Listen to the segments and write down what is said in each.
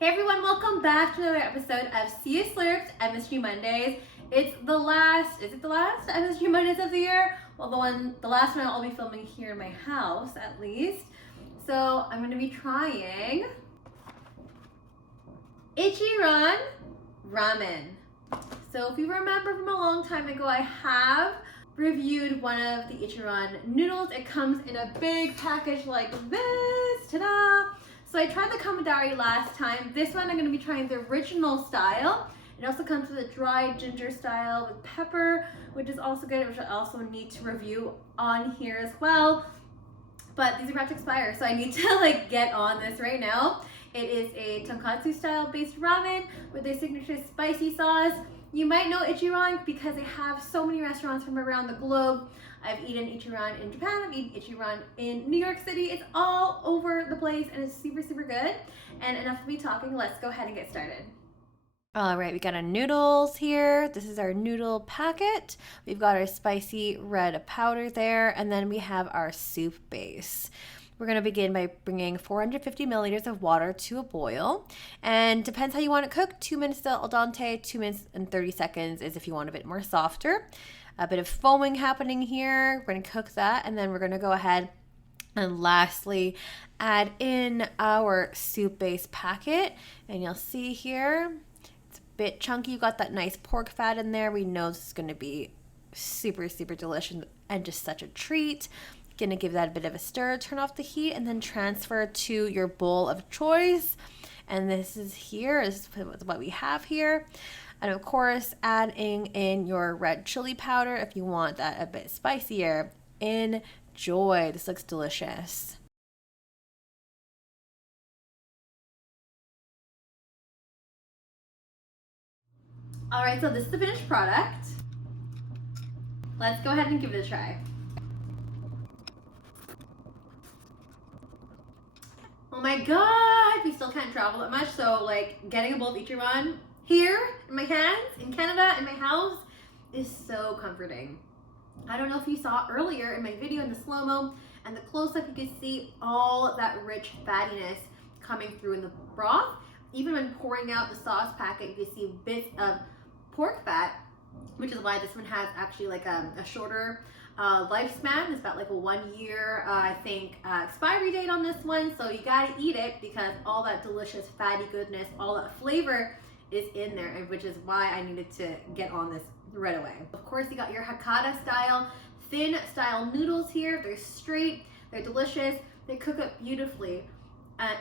Hey everyone, welcome back to another episode of See You Slurped MSG Mondays. Is it the last MSG Mondays of the year? Well, the last one I'll be filming here in my house at least. So I'm gonna be trying ICHIRAN Ramen. So if you remember from a long time ago, I have reviewed one of the ICHIRAN noodles. It comes in a big package like this, ta-da! So I tried the Kamidari last time. This one I'm gonna be trying the original style. It also comes with a dry ginger style with pepper, which is also good, which I also need to review on here as well. But these are about to expire, so I need to get on this right now. It is a tonkatsu style based ramen with their signature spicy sauce. You might know ICHIRAN because they have so many restaurants from around the globe. I've eaten ICHIRAN in Japan, I've eaten ICHIRAN in New York City. It's all over the place and it's super, super good. And enough of me talking, let's go ahead and get started. All right, we got our noodles here. This is our noodle packet. We've got our spicy red powder there, and then we have our soup base. We're going to begin by bringing 450 milliliters of water to a boil. And depends how you want it cooked. 2 minutes al dente, 2 minutes and 30 seconds is if you want a bit more softer. A bit of foaming happening here. We're going to cook that, and then we're going to go ahead and lastly add in our soup base packet. And you'll see here, it's a bit chunky. You got that nice pork fat in there. We know this is going to be super, super delicious and just such a treat. Gonna give that a bit of a stir, turn off the heat, and then transfer to your bowl of choice. And this is what we have here. And of course, adding in your red chili powder if you want that a bit spicier. Enjoy. This looks delicious. All right, so this is the finished product. Let's go ahead and give it a try. Oh my god, we still can't travel that much, so getting a bowl of ICHIRAN here in my hands, in Canada, in my house, is so comforting. I don't know if you saw earlier in my video in the slow-mo and the close-up, you could see all that rich fattiness coming through in the broth. Even when pouring out the sauce packet, you can see bits of pork fat, which is why this one has actually a shorter lifespan. It's about a 1 year, I think, expiry date on this one. So you gotta eat it because all that delicious fatty goodness, all that flavor is in there, which is why I needed to get on this right away. Of course, you got your Hakata style, thin style noodles here. They're straight, they're delicious. They cook up beautifully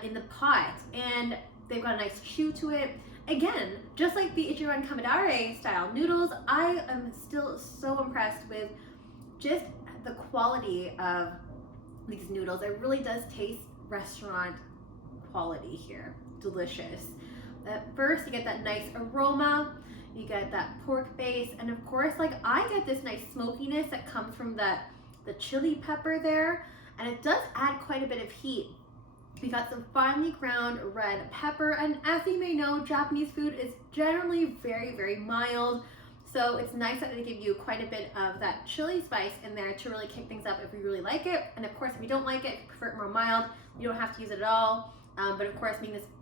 in the pot, and they've got a nice chew to it. Again, just like the ICHIRAN Kamidari style noodles, I am still so impressed with just the quality of these noodles. It really does taste restaurant quality here. Delicious. At first, you get that nice aroma, you get that pork base, and of course, I get this nice smokiness that comes from the chili pepper there, and it does add quite a bit of heat. We got some finely ground red pepper, and as you may know, Japanese food is generally very, very mild. So it's nice that they give you quite a bit of that chili spice in there to really kick things up if you really like it. And of course, if you don't like it, if you prefer it more mild, you don't have to use it at all. But of course,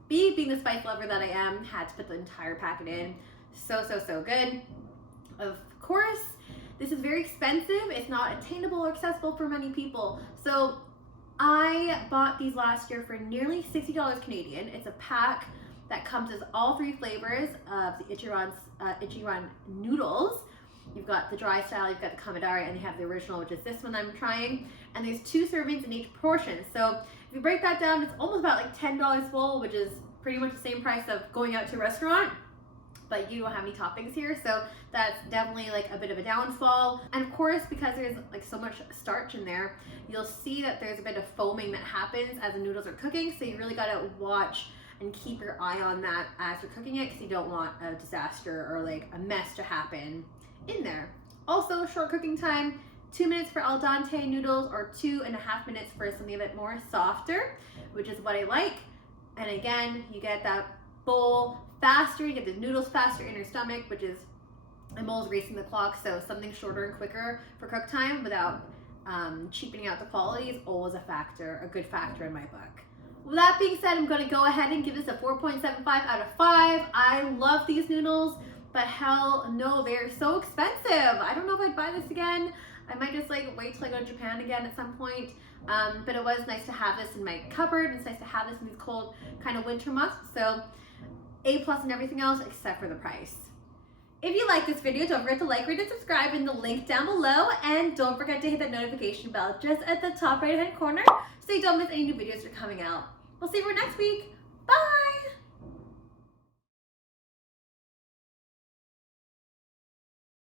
being the spice lover that I am, had to put the entire packet in. So, so, so good. Of course, this is very expensive. It's not attainable or accessible for many people. So I bought these last year for nearly $60 Canadian. It's a pack that comes with all 3 flavors of the ICHIRAN noodles. You've got the dry style, you've got the Kamidari, and you have the original, which is this one I'm trying. And there's 2 servings in each portion. So if you break that down, it's almost about $10 full, which is pretty much the same price of going out to a restaurant. But you don't have any toppings here, so that's definitely a bit of a downfall. And of course, because there's so much starch in there, you'll see that there's a bit of foaming that happens as the noodles are cooking. So you really gotta watch and keep your eye on that as you're cooking it, because you don't want a disaster or a mess to happen in there. Also, short cooking time, 2 minutes for al dente noodles or 2.5 minutes for something a bit more softer, which is what I like. And again, you get that bowl faster, you get the noodles faster in your stomach, which is, I'm always racing the clock, so something shorter and quicker for cook time without cheapening out the quality is always a good factor in my book. With that being said, I'm gonna go ahead and give this a 4.75 out of 5. I love these noodles, but hell no, they're so expensive. I don't know if I'd buy this again. I might just like wait till I go to Japan again at some point. But it was nice to have this in my cupboard. It's nice to have this in these cold kind of winter months. So A+ and everything else except for the price. If you like this video, don't forget to like, rate, and subscribe in the link down below. And don't forget to hit that notification bell just at the top right hand corner so you don't miss any new videos that are coming out. We'll see you next week. Bye!